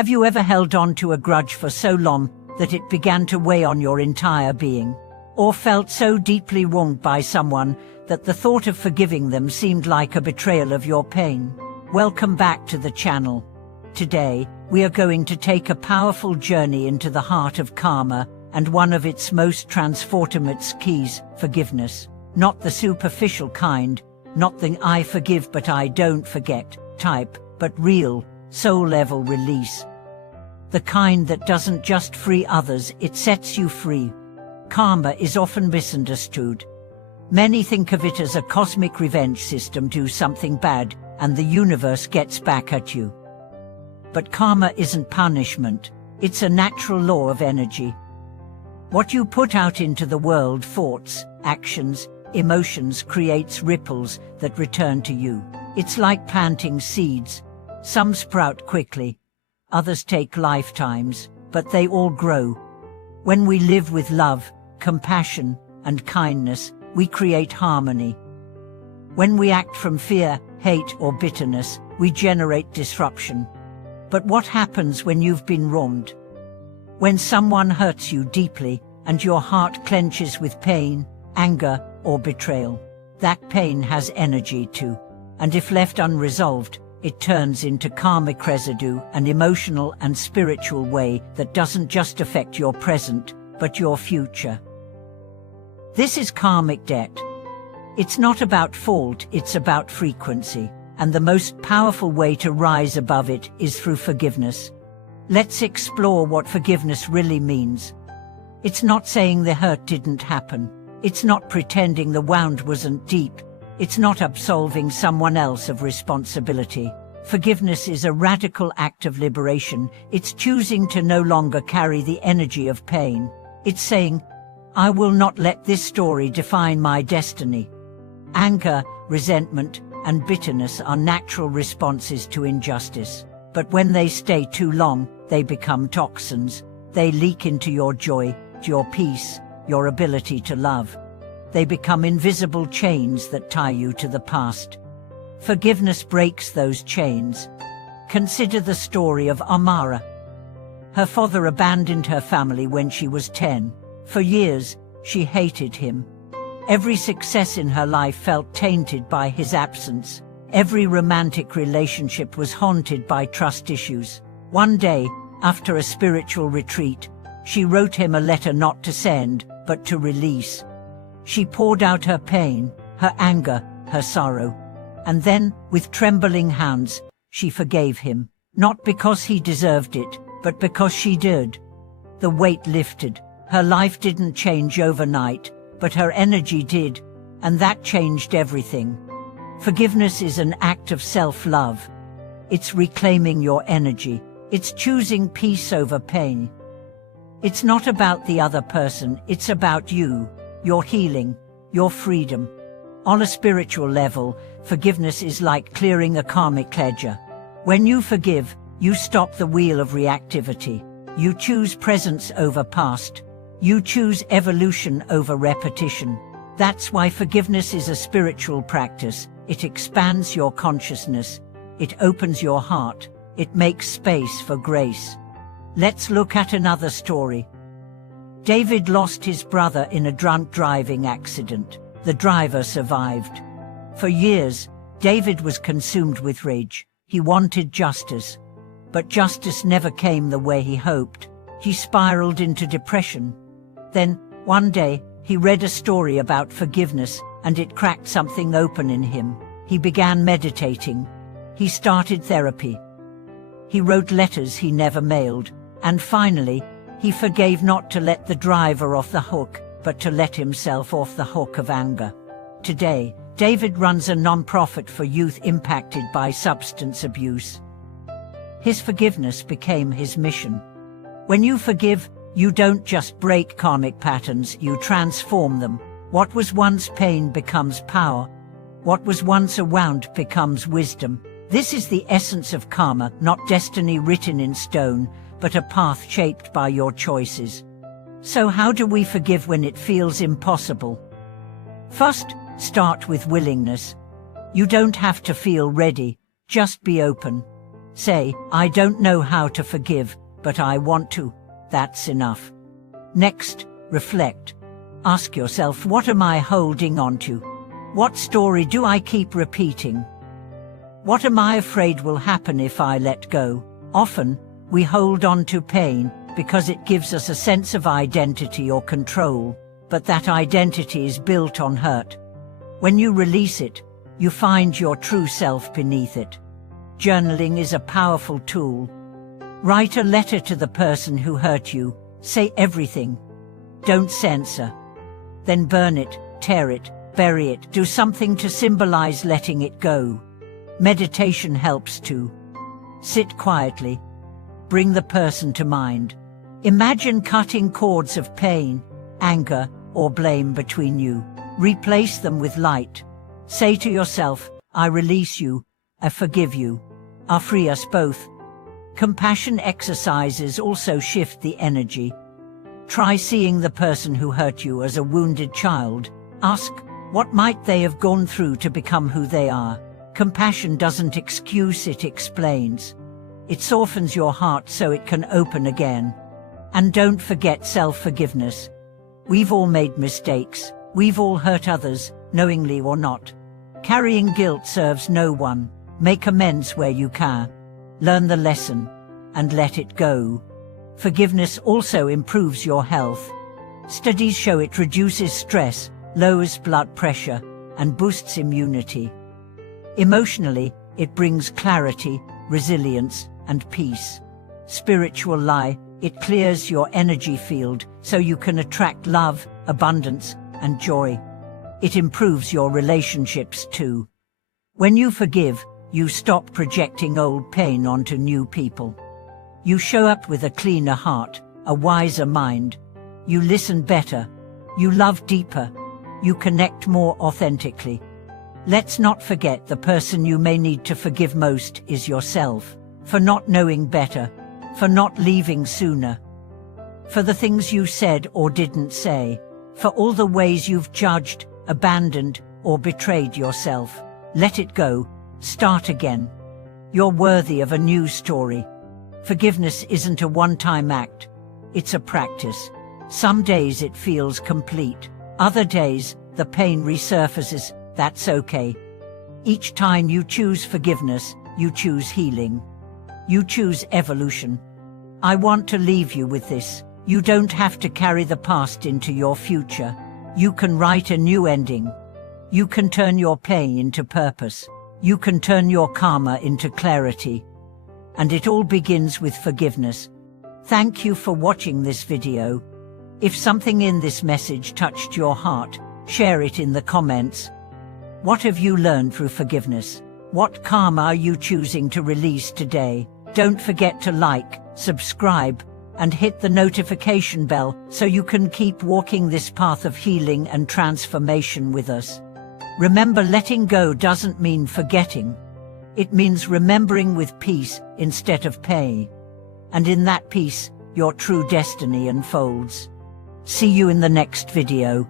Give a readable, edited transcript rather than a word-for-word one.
Have you ever held on to a grudge for so long that it began to weigh on your entire being? Or felt so deeply wronged by someone that the thought of forgiving them seemed like a betrayal of your pain? Welcome back to the channel. Today, we are going to take a powerful journey into the heart of karma and one of its most transformative keys, forgiveness. Not the superficial kind, not the "I forgive but I don't forget" type, but real, soul-level release. The kind that doesn't just free others, it sets you free. Karma is often misunderstood. Many think of it as a cosmic revenge system: do something bad, and the universe gets back at you. But karma isn't punishment, it's a natural law of energy. What you put out into the world, thoughts, actions, emotions, creates ripples that return to you. It's like planting seeds. Some sprout quickly, others take lifetimes, but they all grow. When we live with love, compassion, and kindness, we create harmony. When we act from fear, hate, or bitterness, we generate disruption. But what happens when you've been wronged? When someone hurts you deeply, and your heart clenches with pain, anger, or betrayal? That pain has energy too, and if left unresolved, it turns into karmic residue, an emotional and spiritual way that doesn't just affect your present, but your future. This is karmic debt. It's not about fault, it's about frequency, and the most powerful way to rise above it is through forgiveness. Let's explore what forgiveness really means. It's not saying the hurt didn't happen. It's not pretending the wound wasn't deep. It's not absolving someone else of responsibility. Forgiveness is a radical act of liberation. It's choosing to no longer carry the energy of pain. It's saying, "I will not let this story define my destiny." Anger, resentment, and bitterness are natural responses to injustice. But when they stay too long, they become toxins. They leak into your joy, your peace, your ability to love. They become invisible chains that tie you to the past. Forgiveness breaks those chains. Consider the story of Amara. Her father abandoned her family when she was 10. For years, she hated him. Every success in her life felt tainted by his absence. Every romantic relationship was haunted by trust issues. One day, after a spiritual retreat, she wrote him a letter not to send, but to release. She poured out her pain, her anger, her sorrow. And then, with trembling hands, she forgave him. Not because he deserved it, but because she did. The weight lifted. Her life didn't change overnight, but her energy did, and that changed everything. Forgiveness is an act of self-love. It's reclaiming your energy. It's choosing peace over pain. It's not about the other person, it's about you, your healing, your freedom. On a spiritual level, forgiveness is like clearing a karmic ledger. When you forgive, you stop the wheel of reactivity. You choose presence over past. You choose evolution over repetition. That's why forgiveness is a spiritual practice. It expands your consciousness. It opens your heart. It makes space for grace. Let's look at another story. David lost his brother in a drunk driving accident. The driver survived. For years, David was consumed with rage. He wanted justice. But justice never came the way he hoped. He spiraled into depression. Then, one day, he read a story about forgiveness, and it cracked something open in him. He began meditating. He started therapy. He wrote letters he never mailed. And finally, he forgave, not to let the driver off the hook, but to let himself off the hook of anger. Today, David runs a non-profit for youth impacted by substance abuse. His forgiveness became his mission. When you forgive, you don't just break karmic patterns, you transform them. What was once pain becomes power. What was once a wound becomes wisdom. This is the essence of karma, not destiny written in stone, but a path shaped by your choices. So how do we forgive when it feels impossible? First, start with willingness. You don't have to feel ready, just be open. Say, I don't know how to forgive, but I want to. That's enough. Next, reflect. Ask yourself, what am I holding on to? What story do I keep repeating? What am I afraid will happen if I let go? Often, we hold on to pain because it gives us a sense of identity or control, but that identity is built on hurt. When you release it, you find your true self beneath it. Journaling is a powerful tool. Write a letter to the person who hurt you. Say everything. Don't censor. Then burn it, tear it, bury it. Do something to symbolize letting it go. Meditation helps too. Sit quietly. Bring the person to mind. Imagine cutting cords of pain, anger, or blame between you. Replace them with light. Say to yourself, I release you, I forgive you. I free us both. Compassion exercises also shift the energy. Try seeing the person who hurt you as a wounded child. Ask, what might they have gone through to become who they are? Compassion doesn't excuse, it explains. It softens your heart so it can open again. And don't forget self-forgiveness. We've all made mistakes. We've all hurt others, knowingly or not. Carrying guilt serves no one. Make amends where you can. Learn the lesson and let it go. Forgiveness also improves your health. Studies show it reduces stress, lowers blood pressure, and boosts immunity. Emotionally, it brings clarity, resilience, and peace. Spiritual lie, it clears your energy field so you can attract love, abundance, and joy. It improves your relationships too. When you forgive, you stop projecting old pain onto new people. You show up with a cleaner heart, a wiser mind. You listen better. You love deeper. You connect more authentically. Let's not forget the person you may need to forgive most is yourself, for not knowing better, for not leaving sooner, for the things you said or didn't say, for all the ways you've judged, abandoned, or betrayed yourself. Let it go. Start again. You're worthy of a new story. Forgiveness isn't a one-time act. It's a practice. Some days it feels complete. Other days, the pain resurfaces. That's okay. Each time you choose forgiveness, you choose healing. You choose evolution. I want to leave you with this. You don't have to carry the past into your future. You can write a new ending. You can turn your pain into purpose. You can turn your karma into clarity. And it all begins with forgiveness. Thank you for watching this video. If something in this message touched your heart, share it in the comments. What have you learned through forgiveness? What karma are you choosing to release today? Don't forget to like, subscribe, and hit the notification bell so you can keep walking this path of healing and transformation with us. Remember, letting go doesn't mean forgetting. It means remembering with peace instead of pain. And in that peace, your true destiny unfolds. See you in the next video.